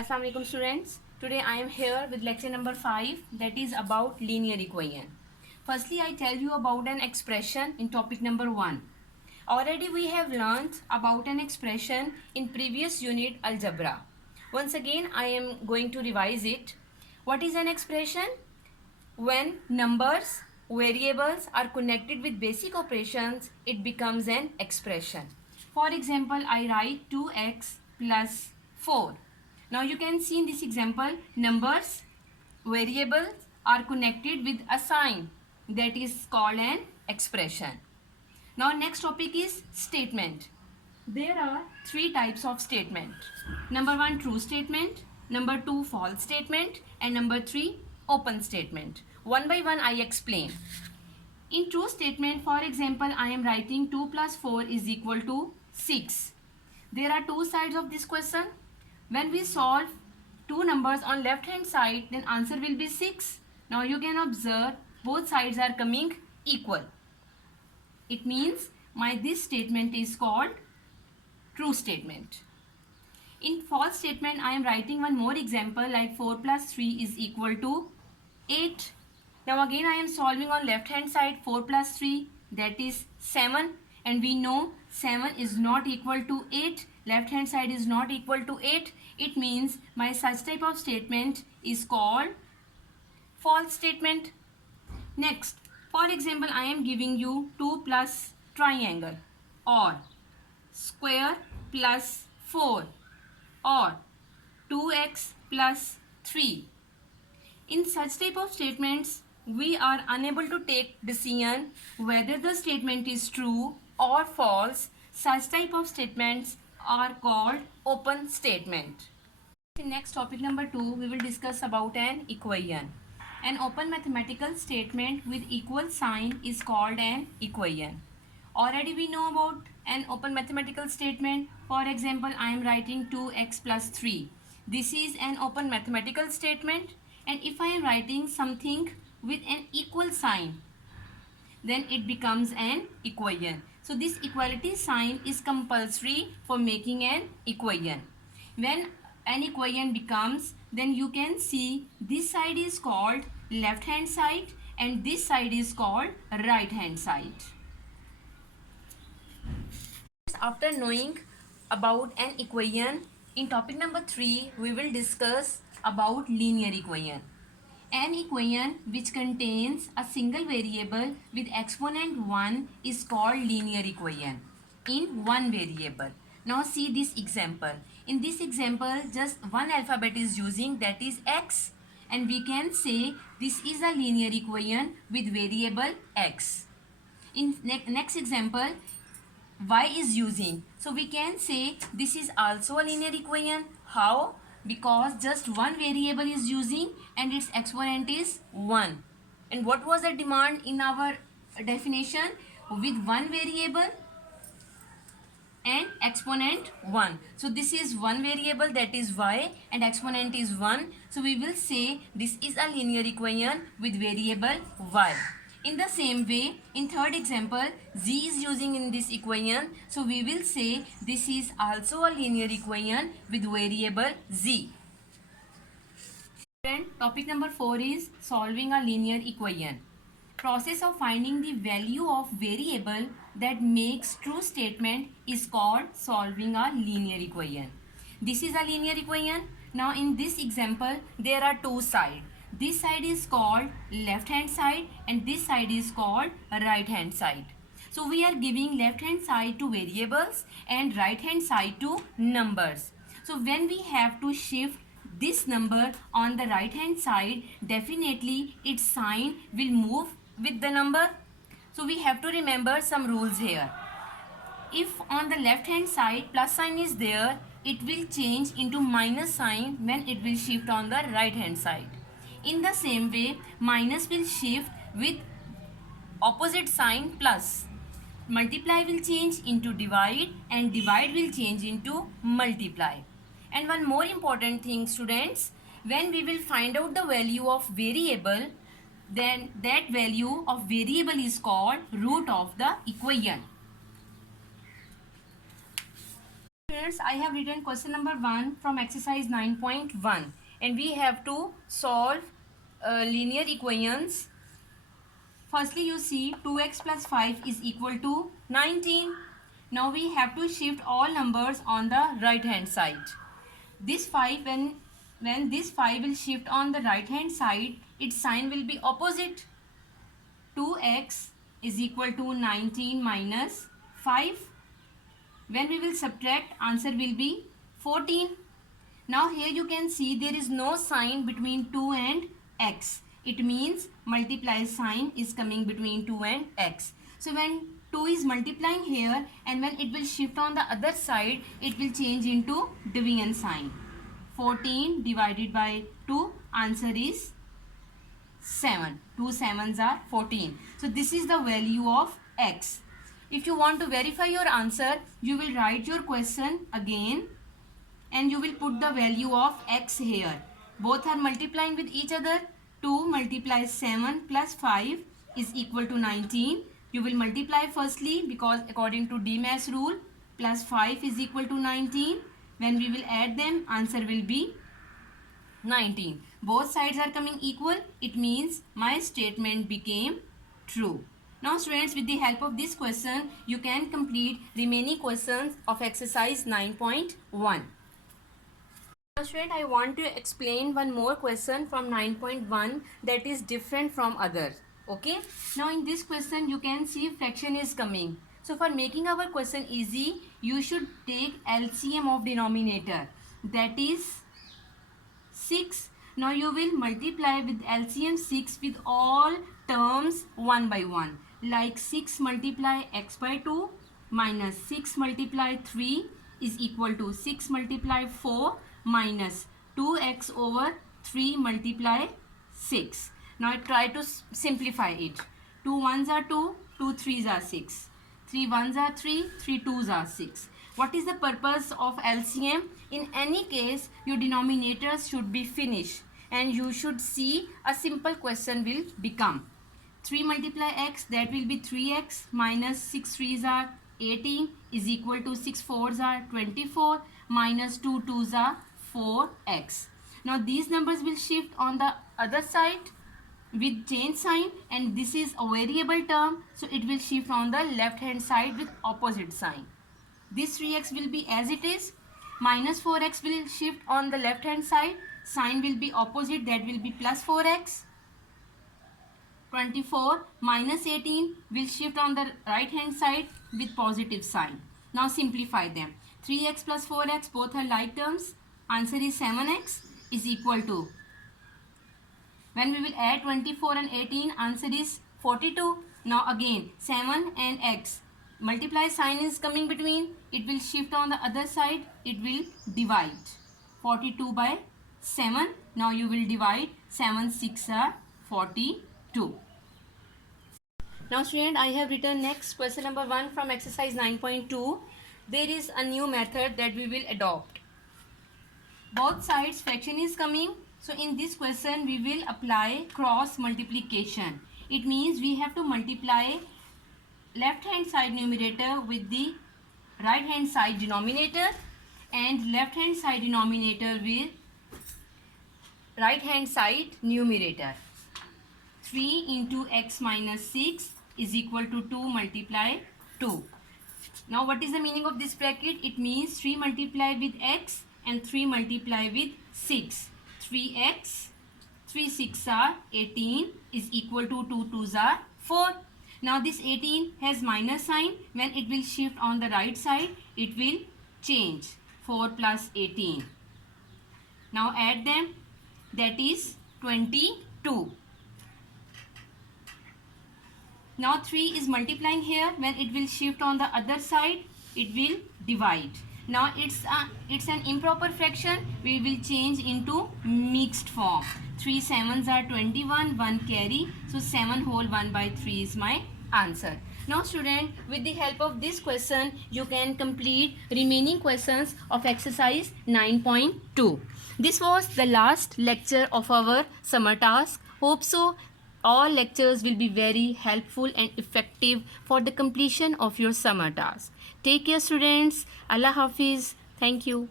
Assalamu alaikum students. Today I am here with lecture number 5, that is about linear equation. Firstly, I tell you about an expression in topic number 1. Already we have learned about an expression in previous unit algebra. Once again I am going to revise it. What is an expression? When numbers, variables are connected with basic operations, it becomes an expression. For example, I write 2x plus 4. Now you can see in this example, numbers, variables are connected with a sign, that is called an expression. Now next topic is statement. There are 3 types of statement. Number 1, true statement. Number 2, false statement. And number 3, open statement. One by one I explain. In true statement, for example, I am writing 2 plus 4 is equal to 6. There are two sides of this question. When we solve two numbers on left hand side, then answer will be 6. Now you can observe both sides are coming equal. It means this statement is called true statement. In false statement, I am writing one more example like 4 plus 3 is equal to 8. Now again I am solving on left hand side. 4 plus 3, that is 7, and we know 7 is not equal to 8. Left hand side is not equal to 8. It means my such type of statement is called false statement. Next, for example, I am giving you 2 plus triangle, or square plus 4, or 2x plus 3. In such type of statements, we are unable to take decision whether the statement is true or false. Such type of statements are called open statement. In next topic number 2, we will discuss about an equation. An open mathematical statement with equal sign is called an equation. Already we know about an open mathematical statement. For example, I am writing 2x plus 3. This is an open mathematical statement. And if I am writing something with an equal sign, then it becomes an equation. So this equality sign is compulsory for making an equation. When an equation becomes, then you can see this side is called left hand side and this side is called right hand side. After knowing about an equation, in topic number 3 we will discuss about linear equation. An equation which contains a single variable with exponent 1 is called linear equation in one variable. Now see this example. In this example, just one alphabet is using, that is x, and we can say this is a linear equation with variable x. In next example, y is using, so we can say this is also a linear equation. How? Because just one variable is using and its exponent is 1. And what was the demand in our definition? With one variable and exponent 1. So this is one variable, that is y, and exponent is 1. So we will say this is a linear equation with variable y. In the same way, in third example, z is using in this equation. So we will say this is also a linear equation with variable z. Topic number 4 is solving a linear equation. Process of finding the value of variable that makes true statement is called solving a linear equation. This is a linear equation. Now in this example, there are two sides. This side is called left hand side and this side is called right hand side. So we are giving left hand side to variables and right hand side to numbers. So when we have to shift this number on the right hand side, definitely its sign will move with the number. So we have to remember some rules here. If on the left hand side plus sign is there, it will change into minus sign when it will shift on the right hand side. In the same way, minus will shift with opposite sign plus. Multiply will change into divide and divide will change into multiply. And one more important thing, students, when we will find out the value of variable, then that value of variable is called root of the equation. students, I have written question number 1 from exercise 9.1 and we have to solve linear equations. Firstly, you see 2x plus 5 is equal to 19. Now we have to shift all numbers on the right hand side. This 5, when this 5 will shift on the right hand side, its sign will be opposite. 2x is equal to 19 minus 5. When we will subtract, answer will be 14. Now here you can see there is no sign between 2 and x. It means multiply sign is coming between 2 and x. So when 2 is multiplying here and when it will shift on the other side, it will change into division sign. 14 divided by 2, answer is 7. 2 7s are 14. So this is the value of x. If you want to verify your answer, you will write your question again and you will put the value of x here. Both are multiplying with each other. 2 multiplies 7 plus 5 is equal to 19. You will multiply firstly because according to DMAS rule, plus 5 is equal to 19. When we will add them, answer will be 19. Both sides are coming equal. It means my statement became true. Now students, with the help of this question, you can complete remaining questions of exercise 9.1. Now student, I want to explain one more question from 9.1 that is different from others. Okay. Now in this question, you can see fraction is coming. So for making our question easy, you should take LCM of denominator. That is 6. Now you will multiply with LCM 6 with all terms one by one. Like 6 multiply x by 2 minus 6 multiply 3 is equal to 6 multiply 4 minus 2x over 3 multiply 6. Now try to simplify it. 2 1s are 2, 2 3s are 6. 3 1s are 3, 3 2s are 6. What is the purpose of LCM? In any case, your denominators should be finished and you should see a simple question will become. 3 multiply x, that will be 3x minus 6 3s are 18 is equal to 6 4s are 24 minus 2 2s are 4x. Now these numbers will shift on the other side with change sign and this is a variable term, so it will shift on the left hand side with opposite sign. This 3x will be as it is, minus 4x will shift on the left hand side, sign will be opposite, that will be plus 4x. 24 minus 18 will shift on the right hand side with positive sign. Now simplify them. 3x plus 4x both are like terms. Answer is 7x is equal to, when we will add 24 and 18, answer is 42. Now again 7 and x, multiply sign is coming between, it will shift on the other side, it will divide. 42 by 7. Now you will divide, 7 6 are 42. Now student, I have written next question number 1 from exercise 9.2. There is a new method that we will adopt. Both sides fraction is coming. So in this question we will apply cross multiplication. It means we have to multiply left hand side numerator with the right hand side denominator and left hand side denominator with right hand side numerator. 3 into x minus 6 is equal to 2 multiply 2. Now what is the meaning of this bracket? It means 3 multiply with x and 3 multiply with 6. 3x, 3 6 are 18 is equal to 2 2s are 4. Now this 18 has minus sign. When it will shift on the right side, it will change. 4 plus 18. Now add them. That is 22. Now 3 is multiplying here. When it will shift on the other side, it will divide. Now it's an improper fraction. We will change into mixed form. 3 7s are 21, 1 carry. So 7 whole 1 by 3 is my answer. Now student, with the help of this question, you can complete remaining questions of exercise 9.2. This was the last lecture of our summer task. Hope so all lectures will be very helpful and effective for the completion of your summer task. Take care students. Allah Hafiz. Thank you.